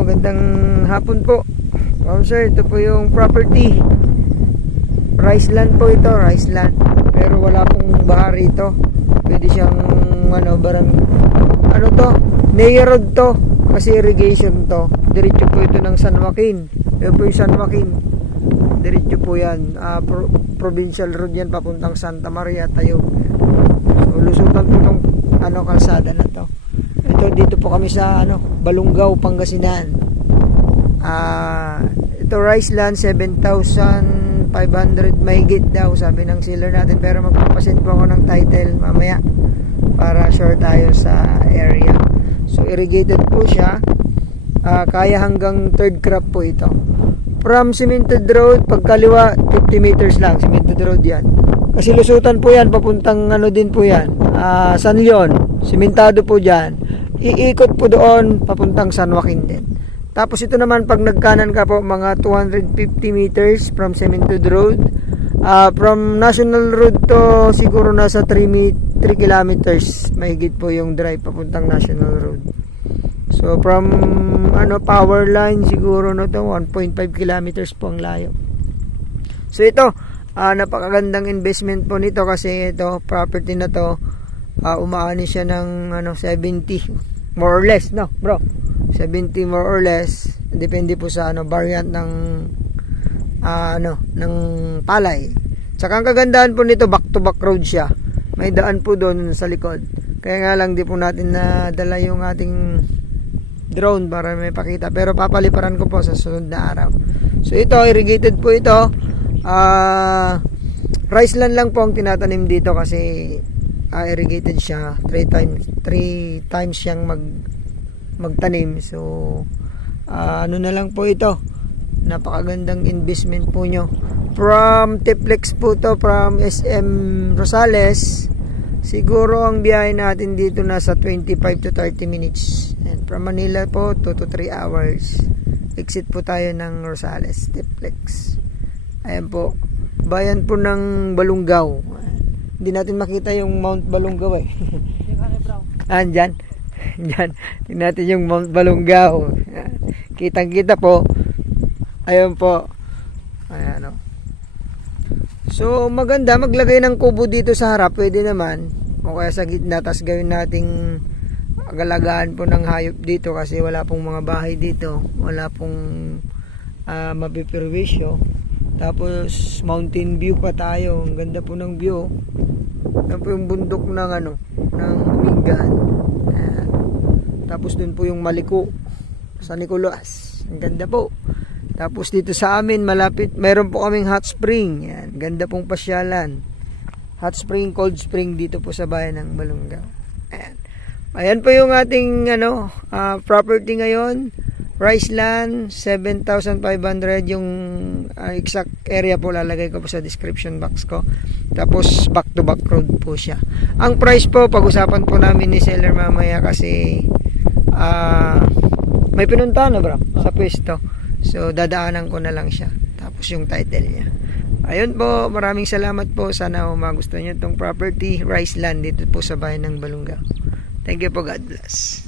magandang hapon po. Sir, ito po yung property. Rice land po ito, rice land. Pero wala pong baha rito. Pwede siyang Nea Road to. Kasi irrigation to. Diretso po ito ng San Joaquin. Ito po yung San Joaquin. Diretso po yan. Provincial road yan papuntang Santa Maria, Tayog. So, lusutan po ng kalsada na to. Ito, dito po kami sa Balungaw, Pangasinan. Ito rice land 7,500 mahigit daw sabi ng seller natin, pero magpapasend po ako ng title mamaya para sure tayo sa area. So irrigated po siya, kaya hanggang third crop po ito. From cemented road, pagkaliwa 50 meters lang, cemented road yan. Kasi lusutan po yan, papuntang din po yan, San Leon, sementado po dyan. Iikot po doon, papuntang San Joaquin din. Tapos ito naman, pag nagkanan ka po, mga 250 meters from cemented road. From National Road to siguro nasa 3 kilometers. Mahigit po yung drive papuntang National Road. So from power line siguro to 1.5 kilometers po ang layo. So ito, napakagandang investment po nito kasi ito, property na to, umaani siya ng 70 more or less, no bro, 70 more or less, depende po sa variant ng ng palay. Saka ang kagandahan po nito, back to back road siya, may daan po doon sa likod. Kaya nga lang di po natin nadala yung ating drone para may pakita, pero papaliparan ko po sa sunod na araw. So ito, irrigated po ito. Rice land lang po ang tinatanim dito kasi irrigated siya. 3 times siyang magtanim. So na lang po ito, napakagandang investment po nyo. From Tiplex po to, from SM Rosales, siguro ang biyahe natin dito nasa 25 to 30 minutes. And from Manila po 2 to 3 hours. Exit po tayo ng Rosales, Tiplex. Ayan po, bayan po ng Balungaw. Hindi natin makita yung Mount Balungaw eh. Andyan. Diyan. Tingnan natin yung Mount Balungaw. Kitang-kita po. Ayun po. Ayan o. So, maganda. Maglagay ng kubo dito sa harap. Pwede naman. O kaya sa gitna. Tas gawin nating agalagaan po ng hayop dito. Kasi wala pong mga bahay dito. Wala pong mapipirwisyo. Tapos, mountain view pa tayo. Ang ganda po ng view. Yan po yung bundok ng ng Mingan. Ayan. Tapos dun po yung Maliko sa Nicolas. Ang ganda po. Tapos dito sa amin malapit, mayroon po kaming hot spring. Yan, ganda pong pasyalan. Hot spring, cold spring dito po sa bayan ng Balungaw. Ayan. Ayan po yung ating property ngayon. Rice land 7,500 yung exact area po, lalagay ko po sa description box ko. Tapos back to back road po siya. Ang price po pag-usapan po namin ni seller mamaya kasi may pinunta na bro sa pwesto. So dadaanan ko na lang siya. Tapos yung title niya. Ayun po, maraming salamat po. Sana magustuhan niyo itong property, rice land dito po sa bayan ng Balungaw. Thank you po, God bless.